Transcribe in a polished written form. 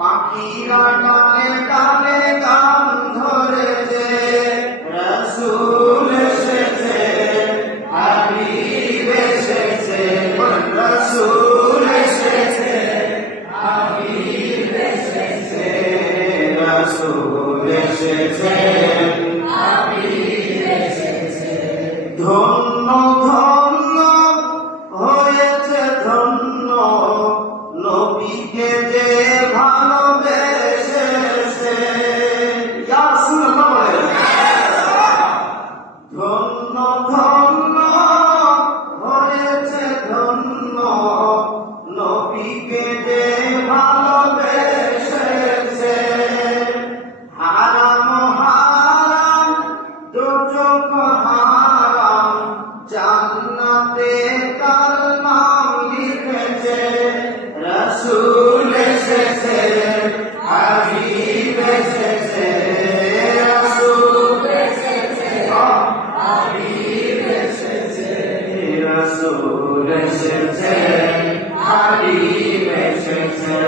পাখিরা গানে গানে গান ধরেছে, রাসূল এসেছে, হাবিব এসেছে, রাসূল এসেছে, হাবিব এসেছে, রাসূল এসেছে, হাবিব এসেছে। ধন্য ধন্য হয়েছে ধন্য নবীকে যে ভালোবেসেছে। ইয়া রাসূলুল্লাহ বলেন, ধন্য ধন্য হয়েছে ধন্য নবীকে যে ভালোবেসেছে। হারাম হারাম দোজখ হারাম জান্নাতে তার নাম লিখেছে, রাসূল এসেছে, হাবিব এসেছে, রাসূল এসেছে, হাবিব এসেছে, রাসূল এসেছে, হাবিব এসেছে।